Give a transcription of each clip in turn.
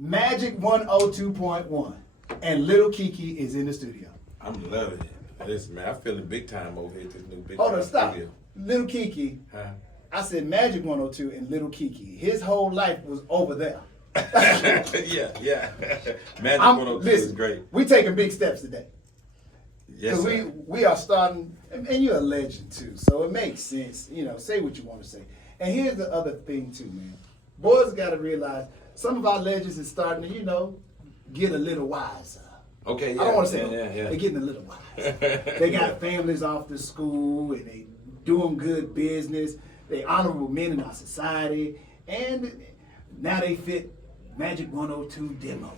Majic 102.1, and little Keke is in the studio. I'm loving it. Listen, man, I'm feeling big time over here at this new big Hold time on, stop. studio. Little Keke. Huh? I said Majic 102 and little Keke. His whole life was over there. yeah. Magic 102 is great. We taking big steps today. Yes, Because we are starting, and you're a legend too, so it makes sense. You know, say what you want to say. And here's the other thing too, man. Boys got to realize some of our legends is starting to, get a little wiser. Okay, yeah. I don't want to say yeah. they're getting a little wiser. They got families off to school, and they doing good business. They honorable men in our society, and now they fit Majic 102 demos.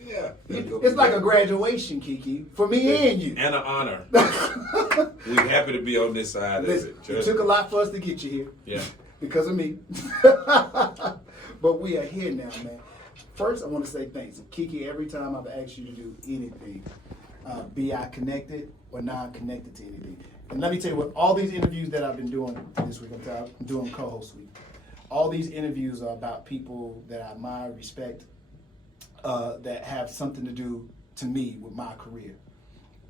Yeah. It's like a graduation, Keke, for me and you. And an honor. We're happy to be on this side Listen, of it took a lot for us to get you here. Yeah. Because of me. But we are here now, man. First, I want to say thanks. Keke, every time I've asked you to do anything, be I connected or non-connected to anything. And let me tell you what, all these interviews that I've been doing this week, I'm doing co-host week. All these interviews are about people that I admire, respect, that have something to do to me with my career.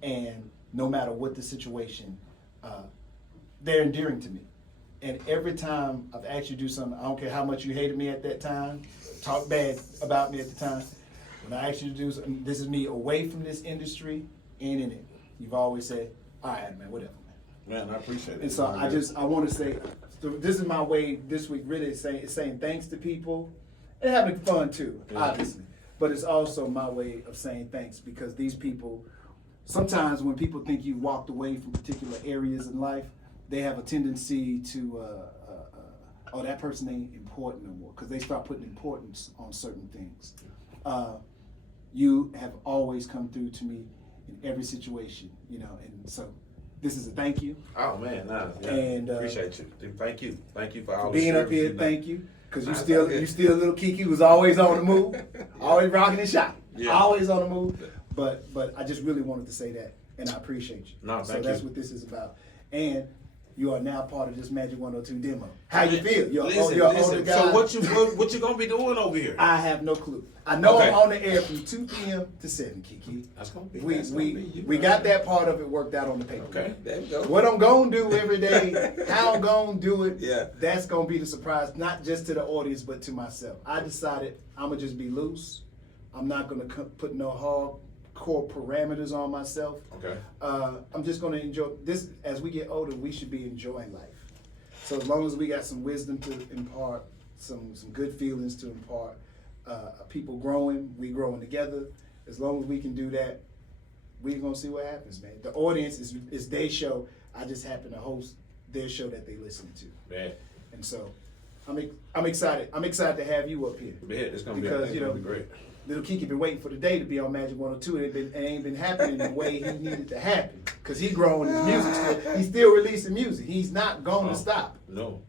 And no matter what the situation, they're endearing to me. And every time I've asked you to do something, I don't care how much you hated me at that time, talk bad about me at the time, when I asked you to do something, this is me away from this industry and in it. You've always said, all right, man, whatever, man. Man, I appreciate it. And so I want to say, this is my way this week, really saying thanks to people and having fun too, obviously. But it's also my way of saying thanks, because these people, sometimes when people think you walked away from particular areas in life, they have a tendency to, oh, that person ain't important no more, because they start putting importance on certain things. You have always come through to me in every situation, and so this is a thank you. Oh, man, yeah. And appreciate you. Thank you for all being the up here. service Thank you, because you still little Keke was always on the move, always rocking and shot, always on the move. But I just really wanted to say that, and I appreciate you. No, so thank that's you. what this is about. And you are now part of this Majic 102 demo. How you feel? You're Listen. older guy. So what you gonna be doing over here? I have no clue. I know Okay. I'm on the air from 2 p.m. to 7, Keke. That's gonna be. We got that part of it worked out on the paper. Okay, there you go. What I'm gonna do every day, how I'm gonna do it, Yeah. that's gonna be the surprise, not just to the audience, but to myself. I decided I'm gonna just be loose. I'm not gonna put no hardcore parameters on myself. Okay. I'm just gonna enjoy this. As we get older, we should be enjoying life. So as long as we got some wisdom to impart, some good feelings to impart, people growing, we growing together. As long as we can do that, we're gonna see what happens, man. The audience is their show. I just happen to host their show that they listen to. Man. And so I'm excited. I'm excited to have you up here. Yeah, it's gonna Because, be great. Little Keke been waiting for the day to be on Majic 102. It ain't been happening the way he needed to happen. Because he growing his music still. He's still releasing music. He's not going to stop. No,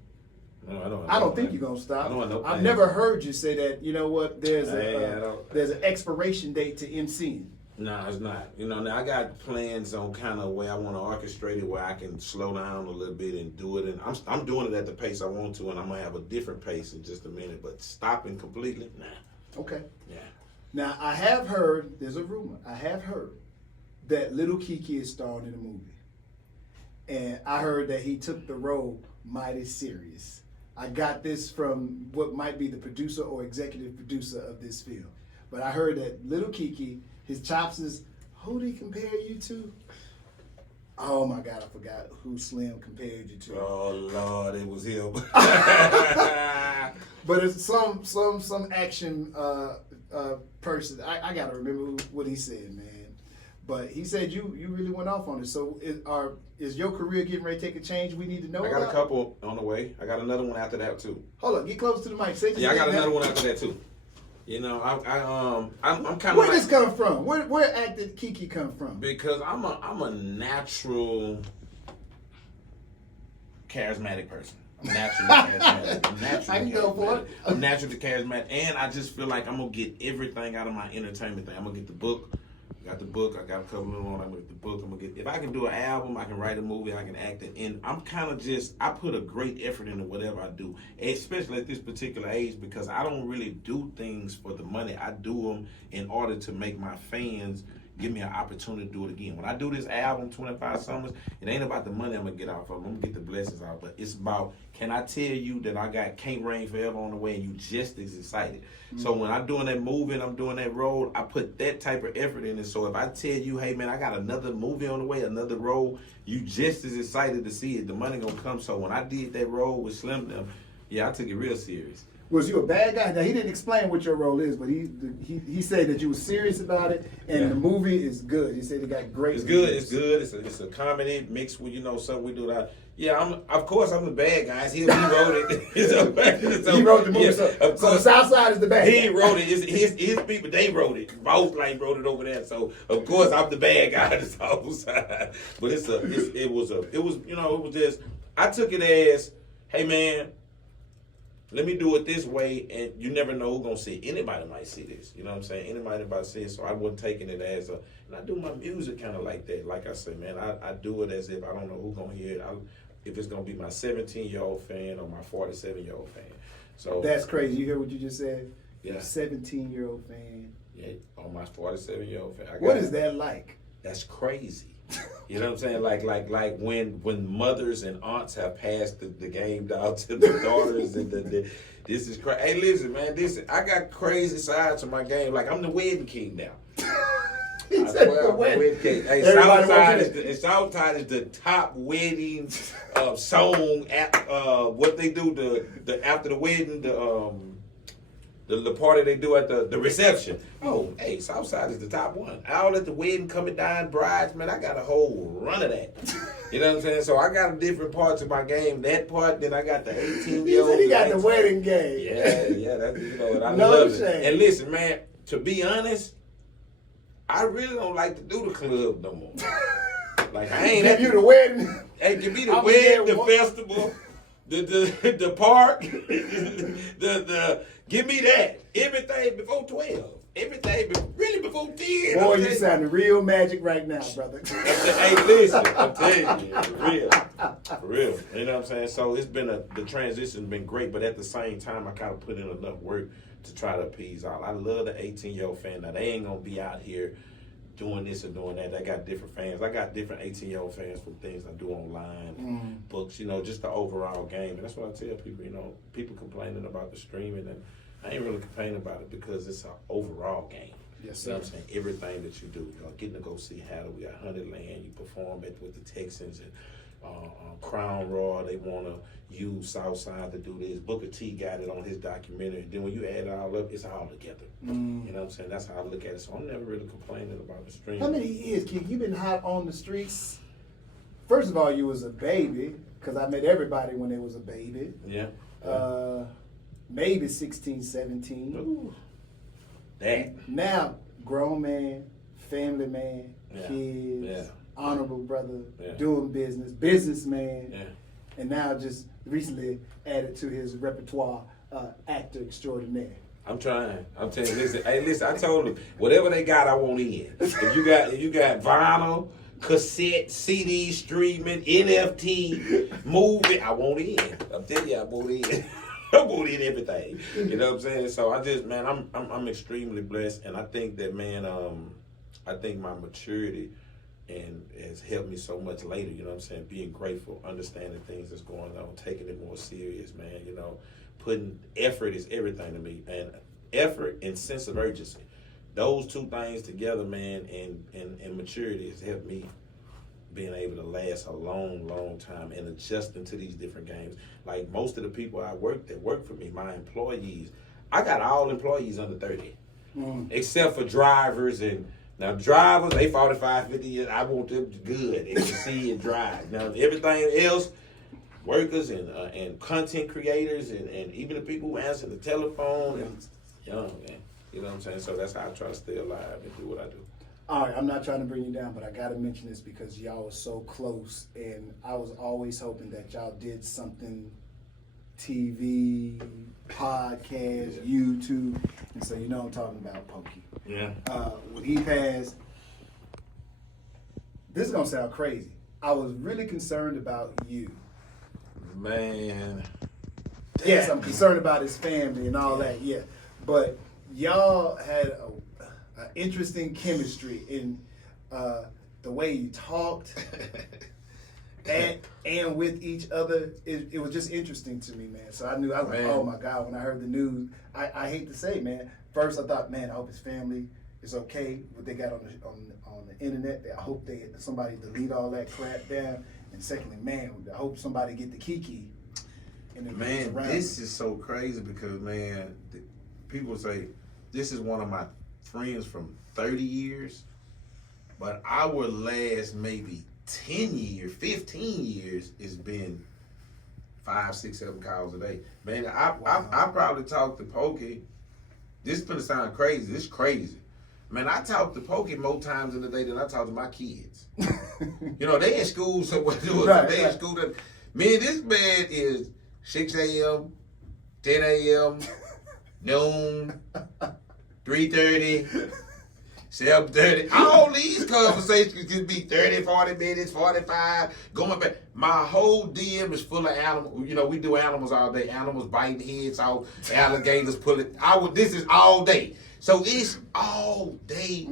I don't. I don't think you're gonna stop. I don't want no I've plans. never heard you say that. You know what? There's I an expiration date to MCing. No, it's not. Now I got plans on kind of way I want to orchestrate it, where I can slow down a little bit and do it. And I'm doing it at the pace I want to, and I'm gonna have a different pace in just a minute. But stopping completely, nah. Okay. Yeah. Now I have heard. There's a rumor. I have heard that Little Keke is starring in a movie, and I heard that he took the role mighty serious. I got this from what might be the producer or executive producer of this film, but I heard that Little Keke, his chops is, who did he compare you to? Oh my God, I forgot who Slim compared you to. Oh Lord, it was him. But it's some action person. I gotta remember what he said, man. But he said you really went off on it. So is your career getting ready to take a change we need to know I got about? a couple on the way. I got another one after that too. Hold up, get close to the mic. Say Yeah, I got another one after that too. I'm kind of Where this come from? Where acted Keke come from? Because I'm a natural charismatic person. I'm naturally charismatic. I can go for it. I'm naturally charismatic, and I just feel like I'm gonna get everything out of my entertainment thing. I'm gonna get the book, Got the book. I got a couple of them on. I'm gonna get the book. I'm gonna get. If I can do an album, I can write a movie. I can act it. And I'm kind of just. I put a great effort into whatever I do, especially at this particular age, because I don't really do things for the money. I do them in order to make my fans give me an opportunity to do it again. When I do this album, 25 Summers, it ain't about the money I'm gonna get out of them. I'm gonna get the blessings out, but it's about, can I tell you that I got Can't Rain Forever on the way and you just as excited? Mm-hmm. So when I'm doing that movie and I'm doing that role, I put that type of effort in it. So if I tell you, hey man, I got another movie on the way, another role, you just as excited to see it. The money gonna come. So when I did that role with Slim them, yeah, I took it real serious. Was you a bad guy? Now, he didn't explain what your role is, but he said that you were serious about it, and the movie is good. He said it got great. It's good. It's good. It's a comedy mixed with something we do that. Yeah, of course I'm the bad guy. He wrote it. He wrote the movie. Yeah, so the South Side is the bad guy. He wrote it. His people, they wrote it. Both like wrote it over there. So of course I'm the bad guy. The South Side. But it was just, I took it as, hey man, let me do it this way, and you never know who's going to see it. Anybody might see this. You know what I'm saying? Anybody might see it, so I wasn't taking it as and I do my music kind of like that. Like I said, man, I do it as if I don't know who's going to hear it. If it's going to be my 17-year-old fan or my 47-year-old fan. So that's crazy. You hear what you just said? Yeah. Your 17-year-old fan. Yeah, on my 47-year-old fan. What is that like? That's crazy. You know what I'm saying? Like when mothers and aunts have passed the game down to the daughters and this is crazy. Hey, listen, man, I got crazy sides to my game. Like I'm the wedding king now. He said the wedding king. Hey, Southside is the top wedding song at what they do the after the wedding the party they do at the reception. Oh, hey, Southside is the top one. All at the wedding, coming down, brides, man, I got a whole run of that. You know what I'm saying? So I got different parts of my game. That part, then I got the 18-year-old. He got the wedding game. Yeah, that's, and I love it. And listen, man, to be honest, I really don't like to do the club no more. Like I ain't give you the wedding. Hey, give me the wedding, the festival. The park, give me that. Everything before 12. Everything really before 10. Boy, you sounding real Magic right now, brother. Hey, listen, I'm telling you, for real. You know what I'm saying? So it's been the transition's been great, but at the same time, I kind of put in enough work to try to appease all. I love the 18-year-old fan. Now, they ain't going to be out here doing this or doing that. I got different fans. I got different 18-year-old fans from things I do online, books, just the overall game. And that's what I tell people, people complaining about the streaming, and I ain't really complaining about it because it's an overall game. Yes, sir. You know what I'm saying? Everything that you do, getting to go see Hatta. We got Honeyland. You perform with the Texans and Crown Royal. They want to use Southside to do this. Booker T got it on his documentary. Then when you add it all up, it's all together. You know what I'm saying? That's how I look at it. So I'm never really complaining about the stream. How many years, Keke? You've been hot on the streets. First of all, you was a baby, because I met everybody when they was a baby. Yeah. Maybe 16, 17. Ooh. That. Now, grown man, family man, kids, Yeah. honorable brother, doing businessman, and now just recently added to his repertoire, actor extraordinaire. I'm trying. I'm telling you, listen, I told them, whatever they got, I want in. If you got vinyl, cassette, CD, streaming, NFT, movie, I want in. I'm telling you, I want in. I want in everything. You know what I'm saying? So I just, man, I'm extremely blessed, and I think that, man, I think my maturity and has helped me so much later. You know what I'm saying? Being grateful, understanding things that's going on, taking it more serious, man. Putting effort is everything to me, and effort and sense of urgency. Those two things together, man, and maturity has helped me being able to last a long, long time and adjusting to these different games. Like most of the people I work that work for me, my employees, I got all employees under 30, except for drivers. And now drivers, they 45, 50 years. I want them good. They can see and drive. Now everything else, workers and content creators and even the people who answer the telephone and young, man. You know what I'm saying? So that's how I try to stay alive and do what I do. All right, I'm not trying to bring you down, but I got to mention this because y'all was so close, and I was always hoping that y'all did something, TV, podcast, YouTube, and so I'm talking about Pokey. Yeah. When he passed, This is gonna sound crazy. I was really concerned about you. Man. Yes, I'm concerned about his family and all that. Yeah, but y'all had a interesting chemistry in the way you talked and with each other. It was just interesting to me, man. So I was like, oh my God, when I heard the news. I hate to say, man. First I thought, man, I hope his family is okay. What they got on the internet. I hope somebody delete all that crap down. And secondly, man, I hope somebody get the Keke. Man, this is so crazy because, man, people say this is one of my friends from 30 years, but our last maybe 10 years, 15 years, it's been 5, 6, 7 calls a day. Man, I probably talked to Pokey. This is gonna sound crazy. This is crazy. Man, I talk to Pokey more times in the day than I talk to my kids. You know, they in school, so what do they in school? Man, this man is 6 a.m., 10 a.m., noon, 3:30, 7:30. All these conversations can be 30, 40 minutes, 45, going back. My whole DM is full of animals. You know, we do animals all day. Animals biting heads off, alligators pulling. This is all day. So it's all day,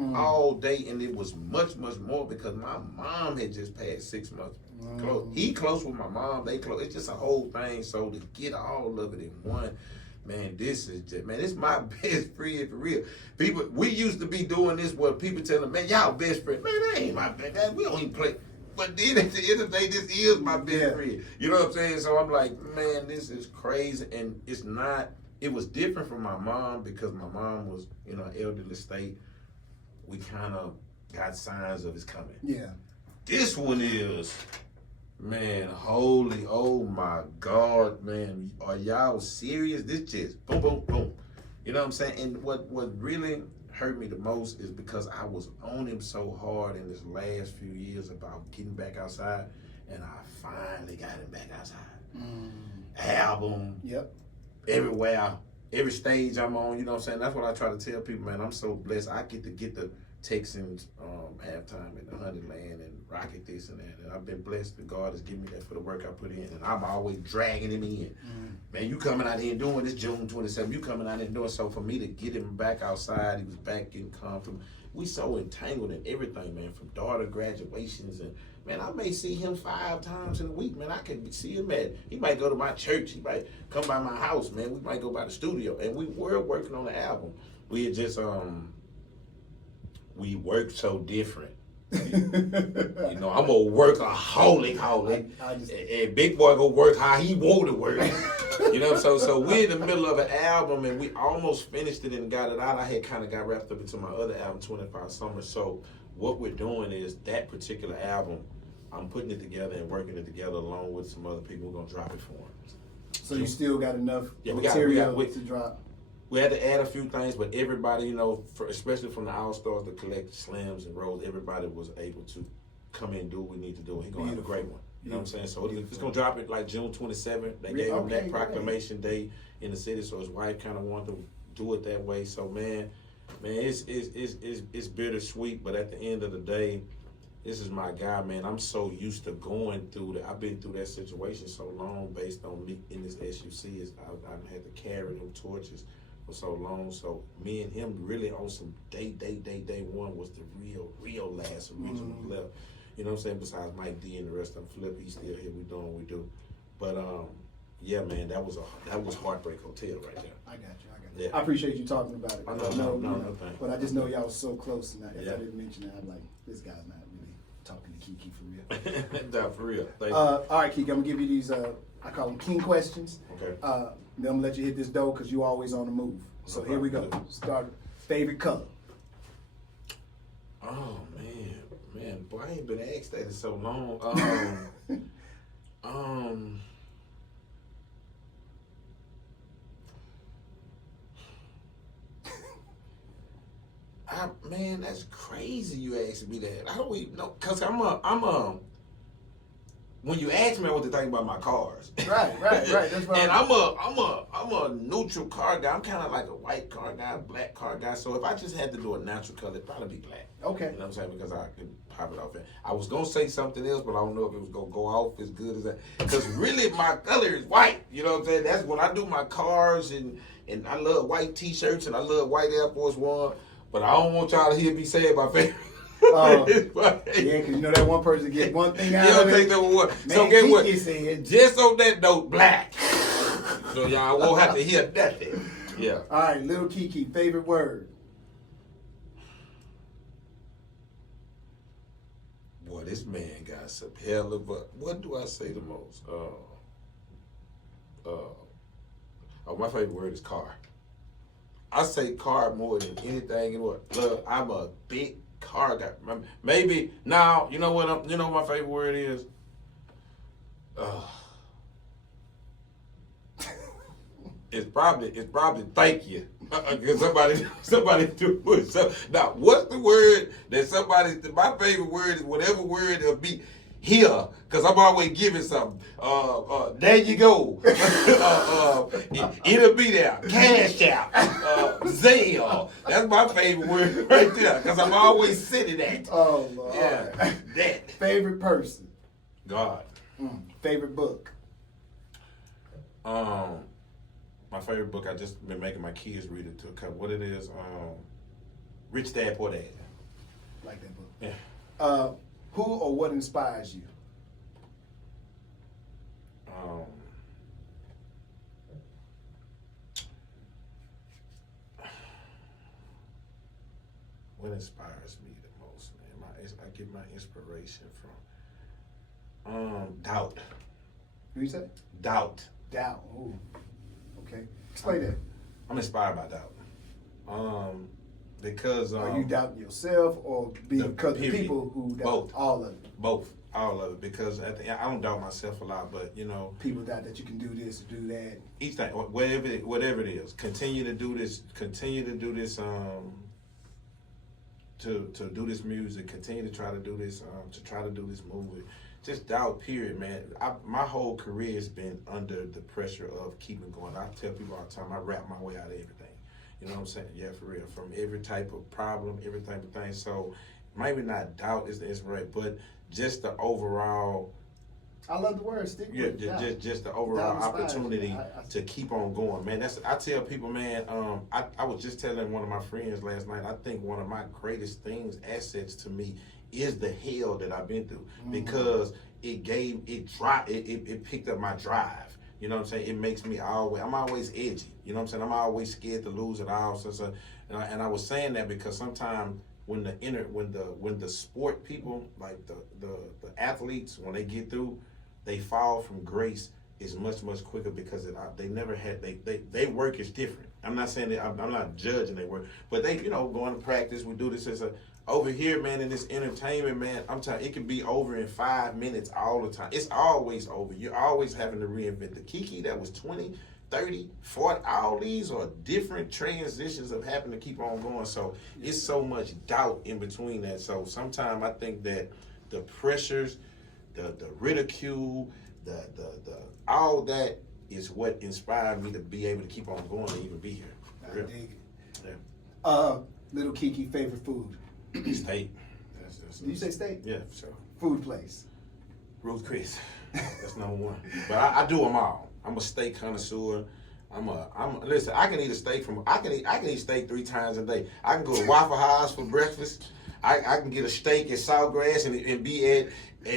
and it was much, much more because my mom had just passed 6 months. Close. He close with my mom, they close. It's just a whole thing. So to get all of it in one, man, this is just, man, it's my best friend for real. People, we used to be doing this where people tell them, man, y'all best friend. Man, that ain't my best friend. We don't even play. But then at the end of the day, this is my best friend. You know what I'm saying? So I'm like, man, this is crazy. And it's not, it was different from my mom because my mom was, you know, elderly state. We kind of got signs of it's coming. Yeah. This one is, man, holy, oh my God, man, are y'all serious? This just boom, boom, boom. You know what I'm saying? And what really hurt me the most is because I was on him so hard in this last few years about getting back outside, and I finally got him back outside. Album, yep, everywhere, every stage I'm on, you know what I'm saying? That's what I try to tell people, man. I'm so blessed. I get the Texans halftime at the Honeyland and Rocket this and that. And I've been blessed that God has given me that for the work I put in. And I'm always dragging him in. Man, you coming out here and doing this June 27th. You coming out here and doing so. For me to get him back outside, he was back getting comfortable. We so entangled in everything, man, from daughter graduations. And, man, I may see him 5 times in a week, man. I can see him he might go to my church. He might come by my house, man. We might go by the studio. And we were working on the album. We had just, we work so different. You know, I'm a workaholic, and Big Boy go work how he want to work. You know, so we're in the middle of an album, and we almost finished it and got it out. I had kind of got wrapped up into my other album, 25 Summers. So what we're doing is that particular album, I'm putting it together and working it together along with some other people. We're gonna drop it for him. So you still got enough material to drop? We had to add a few things, but everybody, you know, especially from the All-Stars, the collect slams and rolls, everybody was able to come in and do what we need to do. He's going to have a great one. You know what I'm saying? So it's going to drop it like June 27th. They gave him that proclamation day in the city, so his wife kind of wanted to do it that way. So, man, it's bittersweet, but at the end of the day, this is my guy, man. I'm so used to going through that. I've been through that situation so long based on me in this SUC. I've had to carry them torches for so long. So me and him really on some day one was the real last original left. You know what I'm saying? Besides Mike D and the rest of them, Flip, he's still here. We doing what we do. But yeah, man, that was Heartbreak Hotel right there. I got you. Yeah. I appreciate you talking about it. No, but I just know y'all was so close, and if I didn't mention that, I'm like, this guy's not really talking to Keke for real. Nah, for real. All right, Keke, I'm gonna give you these. I call them king questions. Okay. Then I'm gonna let you hit this dough because you always on the move. So here we go. Start. Favorite color. Oh man, boy, I ain't been asked that in so long. Man, that's crazy. You asked me that. I don't even know, cause when you ask me what to think about my cars, Right. That's what and I'm a neutral car guy. I'm kind of like a white car guy, black car guy. So if I just had to do a natural color, it'd probably be black. Okay. You know what I'm saying? Because I could pop it off. I was gonna say something else, but I don't know if it was gonna go off as good as that. Because really, my color is white. You know what I'm saying? That's when I do my cars, and I love white T-shirts and I love white Air Force One. But I don't want y'all to hear me say my favorite. Yeah, because you know that one person get one thing out You don't of take it. that one. Man, So get what? Said. Just on that note, black. So y'all won't have to hear nothing. Yeah. All right, little Keke, favorite word. Boy, this man got some hell of a. What do I say the most? My favorite word is car. I say car more than anything in the world. Look, I'm a big car guy. Maybe now, you know what? You know what my favorite word is? It's probably thank you. Because somebody do it. So now, what's the word that my favorite word is whatever word it'll be here, because I'm always giving something. There you go. It'll be there. Cash out. Zelle. That's my favorite word right there, because I'm always sitting at. Oh, Lord. Yeah, that. Favorite person. God. Favorite book. My favorite book, I just been making my kids read it to a couple. What it is, Rich Dad, Poor Dad. Like that book. Yeah. Who or what inspires you? What inspires me the most, man? I get my inspiration from doubt. Who you say? Doubt. Doubt. Ooh. Okay. Explain that. I'm inspired by doubt. Because are you doubting yourself or because the period. people who doubt? Both. All of it. Both. All of it. Because at the end, I don't doubt myself a lot, but you know, people doubt that you can do this or do that. Each thing, whatever it is, continue to do this. To do this music, continue to try to do this. To try to do this movie. Just doubt, period, man. My whole career has been under the pressure of keeping going. I tell people all the time, I rap my way out of everything. You know what I'm saying? Yeah, for real. From every type of problem, every type of thing. So maybe not doubt is the inspiration, but just the overall. I love the word stick with it. Just the overall opportunity to keep on going, man. I tell people, man. I was just telling one of my friends last night. I think one of my greatest assets to me, is the hell that I've been through, because it picked up my drive. You know what I'm saying? It makes me I'm always edgy. You know what I'm saying? I'm always scared to lose it all. So and I was saying that because sometimes when the sport people, like the athletes, when they get through, they fall from grace is much quicker because they never had they work is different. I'm not saying that I'm not judging their work, but they going to practice. We do this as over here, man, in this entertainment, man, I'm telling you, it can be over in 5 minutes all the time. It's always over. You're always having to reinvent. The Keke that was 20, 30, 40, all these are different transitions of having to keep on going. So it's so much doubt in between that. So sometimes I think that the pressures, the ridicule, the all that is what inspired me to be able to keep on going and even be here. I dig it. Yeah. Little Keke, favorite food? Steak. Did you say steak? Yeah, sure. Food place? Ruth Chris. That's number one. But I do them all. I'm a steak connoisseur. Listen, I can eat a steak I can eat steak 3 times a day. I can go to Waffle House for breakfast. I can get a steak at Saltgrass and be at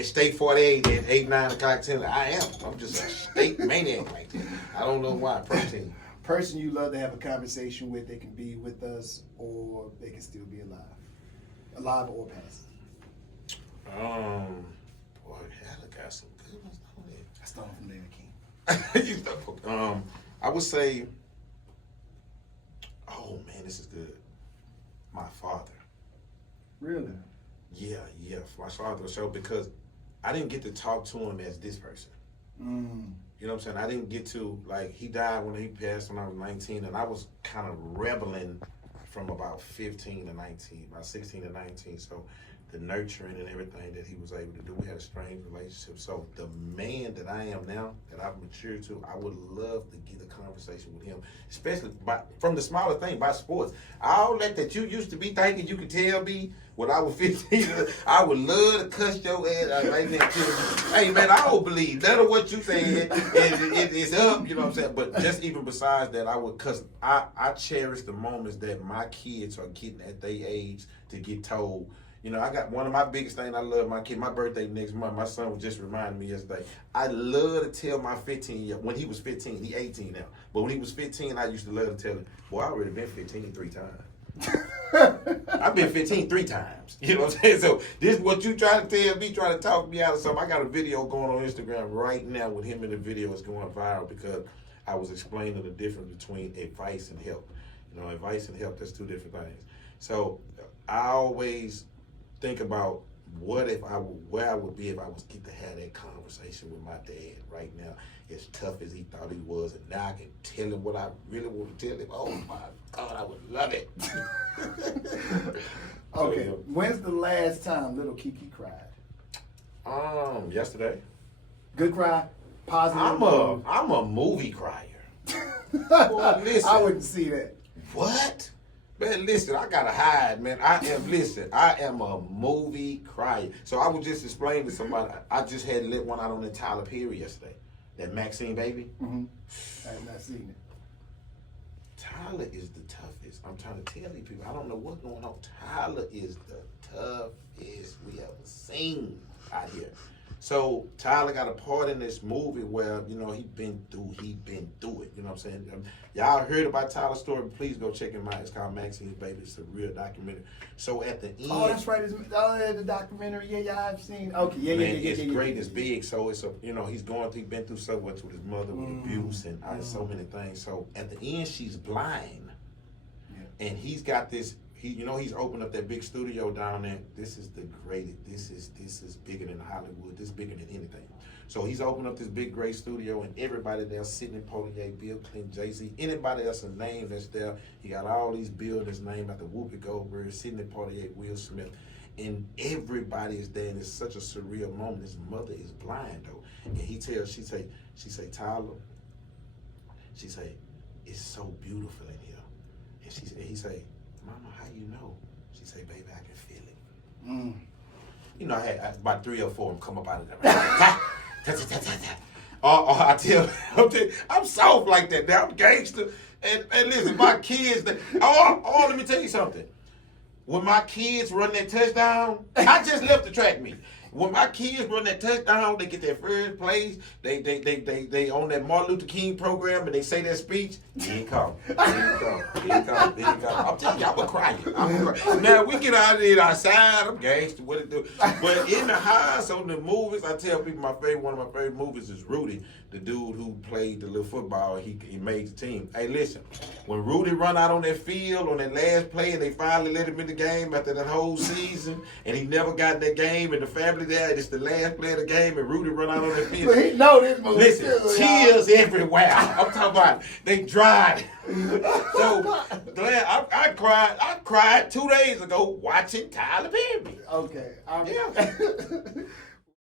Steak 48 at 8, 9 o'clock, 10. I'm just a steak maniac like that. I don't know why. Protein. Person you love to have a conversation with, they can be with us or they can still be alive. Alive or past. Boy, Hatta got some good ones on there. I started from there, King. I would say, oh man, this is good. My father. Really? Yeah. My father was so, because I didn't get to talk to him as this person. You know what I'm saying? I didn't get to, like, he died when he passed when I was 19, and I was kind of rebelling from about 15 to 19, about 16 to 19. So the nurturing and everything that he was able to do. We had a strange relationship. So the man that I am now, that I've matured to, I would love to get a conversation with him, especially from the smaller thing, by sports. All that you used to be thinking you could tell me when I was 15, I would love to cuss your ass out right there. Hey man, I don't believe none of what you saying. It's up, you know what I'm saying? But just even besides that, I would cuss. I cherish the moments that my kids are getting at their age to get told. You know, I got one of my biggest things I love my kid. My birthday next month. My son was just reminding me yesterday. I love to tell my 15-year-old, when he was 15, he 18 now. But when he was 15, I used to love to tell him, boy, I already been 15 3 times. I've been 15 3 times. You know what I'm saying? So this is what you trying to tell me, trying to talk me out of something. I got a video going on Instagram right now with him in the video. It's going viral because I was explaining the difference between advice and help. You know, advice and help, that's two different things. So I always think about where I would be if I was get to have that conversation with my dad right now. As tough as he thought he was, and now I can tell him what I really want to tell him. Oh my God, I would love it. Okay, when's the last time little Keke cried? Yesterday. Good cry, positive. I'm a movie crier. Boy, listen. I wouldn't see that. What? Man, listen, I gotta hide, man. I am a movie crier. So I was just explaining to somebody, I just had lit one out on that Tyler Perry yesterday. That Maxine baby. Mm-hmm. I have not seen it. Tyler is the toughest. I'm trying to tell you people, I don't know what's going on. Tyler is the toughest we ever seen out here. So Tyler got a part in this movie where, you know, he been through it. You know what I'm saying? Y'all heard about Tyler's story, please go check him out. It's called Maxine's Baby. It's a real documentary. So at the end. Oh, that's right. It's the documentary. Yeah, I've seen. Okay, yeah. It's great. It's big. So it's he's been through so much with his mother, with abuse and so many things. So at the end, she's blind. Yeah. And he's got this. He's opened up that big studio down there. This is the greatest. This is bigger than Hollywood. This is bigger than anything. So he's opened up this big, great studio, and everybody there sitting in Pokey, Bill Clinton, Jay-Z, anybody else a name that's there. He got all these buildings named after Whoopi Goldberg, sitting in Pokey, Will Smith, and everybody is there. And it's such a surreal moment. His mother is blind though, and she say, Tyler, she say, it's so beautiful in here, and he say, Mama, how you know? She say, baby, I can feel it. You know, I had about 3 or 4 of them come up out of there. I tell I'm soft like that now. I'm gangster. And listen, my kids, let me tell you something. When my kids run that touchdown, I just left the track meet. When my kids run that touchdown, they get their first place. They on that Martin Luther King program and they say their speech. He ain't come. I'm telling you, I'm a crier. Now we get out of there outside. I'm gangster. What it do? But in the house on the movies, I tell people one of my favorite movies is Rudy, the dude who played the little football. He made the team. Hey, listen, when Rudy run out on that field on that last play and they finally let him in the game after that whole season, and he never got in that game, and the family there, it's the last play of the game, and Rudy run out on that field. But he know this movie. Listen, tears everywhere. I'm talking about they dried. So glad I cried 2 days ago watching Tyler Perry. Okay. Yeah.